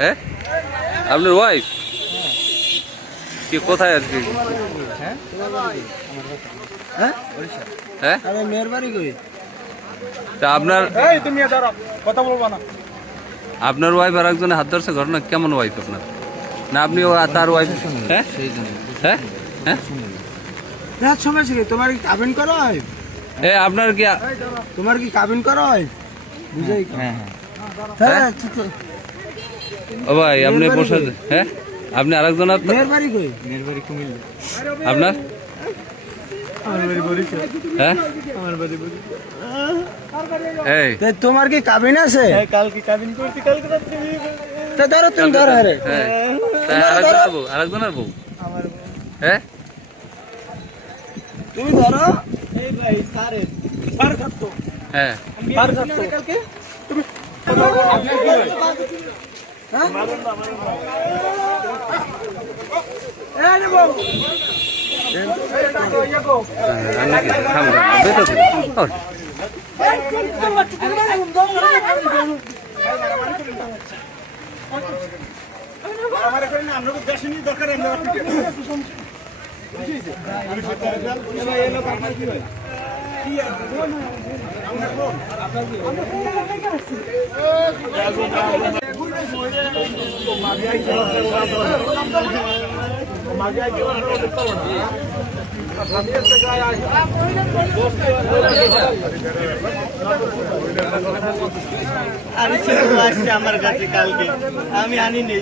হ্যাঁ? আপনার ওয়াইফ কি কোথায় আর কি হ্যাঁ? হ্যাঁ? মেয়ের বাড়ি কই? তা আপনার এই তুমি দাঁড়াও কথা বলবা না। আপনার ওয়াইফ আর একজনে হাত ধরছে ঘটনা কেমন ওয়াইফ আপনার? না আপনি ও তার ওয়াইফ হ্যাঁ? হ্যাঁ? হ্যাঁ? রাত সময় ছিল। তোমার কি কাবিন করা হয়? এ আপনার কি তোমার কি কাবিন করা হয়? বুঝাই হ্যাঁ হ্যাঁ? ও ভাই আপনি বসে হ্যাঁ? আপনি আরেকজন আপনার? হ্যাঁ? আমার বাড়ি বরিশাল এই। তে তোমার কি কাবিন আছে? কালকে কাবিন করছি কালকে ধরো তুমি ধরো। আরে হ্যাঁ। আরেকজনের বউ আরেকজনের বউ? আমার হ্যাঁ? তুমি ধরো। এই ভাই সারে পার হ্যাঁ। পার কালকে? আমি কি সামনে বেতন ও আমার এখানে আমরা দেশে নিয়ে আমরা আরে ছেলে আসছে আমার কাছে কালকে। আমি আনি নেই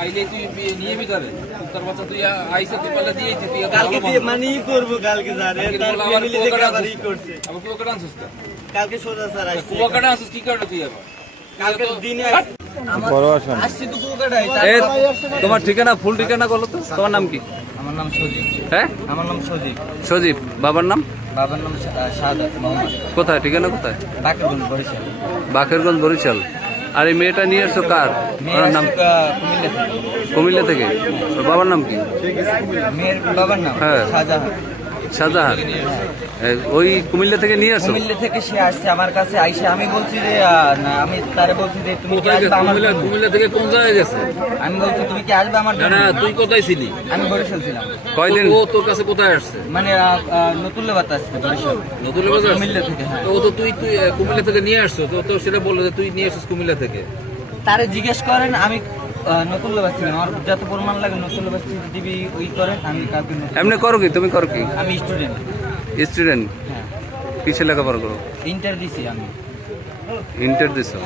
আইলে তুই নিয়ে ভিতরে তোর? বাচ্চা তুই আইসা দিয়ে তুই কালকে দিয়ে মানে ই করব কালকে কালকে তার ফ্যামিলি থেকে আবার ই করছে। আবার কুয়াকাটা আনছিস কালকে সোজা স্যার আসছে। কুয়াকাটা আনছিস, কি কারণে তুই আবার? কালকে দিনে তোমার ঠিকানা ফুল ঠিকানা বলো তো। তোমার নাম কি? আমার নাম সজিব। হ্যাঁ? আমার নাম সজিব। সজীব। বাবার নাম? বাবার নাম সাদাত মোহাম্মদ। কোথায়? ঠিকানা কোথায়? বাকিগুলো বরিশাল। বাকেরগঞ্জ বরিশাল। আর এই মেয়েটা নিয়ে এসছো কার? ওনার নাম? কুমিল্লা থেকে। কুমিল্লা বাবার নাম কি? মেয়ের বাবার নাম হ্যাঁ। শাহজাহান ওই কুমিল্লা থেকে নিয়ে আসো কুমিল্লা থেকে সে আসছে আমার কাছে আইসে আমি বলছি যে আমি তারে বলছি যে তুমি কি আসবে আমার কুমিল্লা- কুমিল্লা থেকে কোন জায়গায় গেছে? আমি বলছি তুমি কি আসবে আমার না, তুই কোথায় ছিলি? আমি বরিশাল ছিলাম কয়দিন ও তোর কাছে কোথায় আসছে? মানে লেবাত আসছে বরিশাল নতুনের কুমিল্লা থেকে, হ্যাঁ। তো ও তো তুই তুই, কুমিল্লা থেকে নিয়ে আসছো তো তো সেটা বলল যে তুই নিয়ে আসছিস কুমিল্লা থেকে তারে জিজ্ঞেস করেন আমি নতুন লেবাস ছিলাম আমার যত প্রমাণ লাগে নতুন লেবাস দিবি ওই করে আমি কাউকে এমনি করো কি? তুমি করো কি? আমি স্টুডেন্ট স্টুডেন্ট হ্যাঁ। কিসে লেখাপড়া করো। ইন্টার দিছি আমি। ইন্টার দিছো?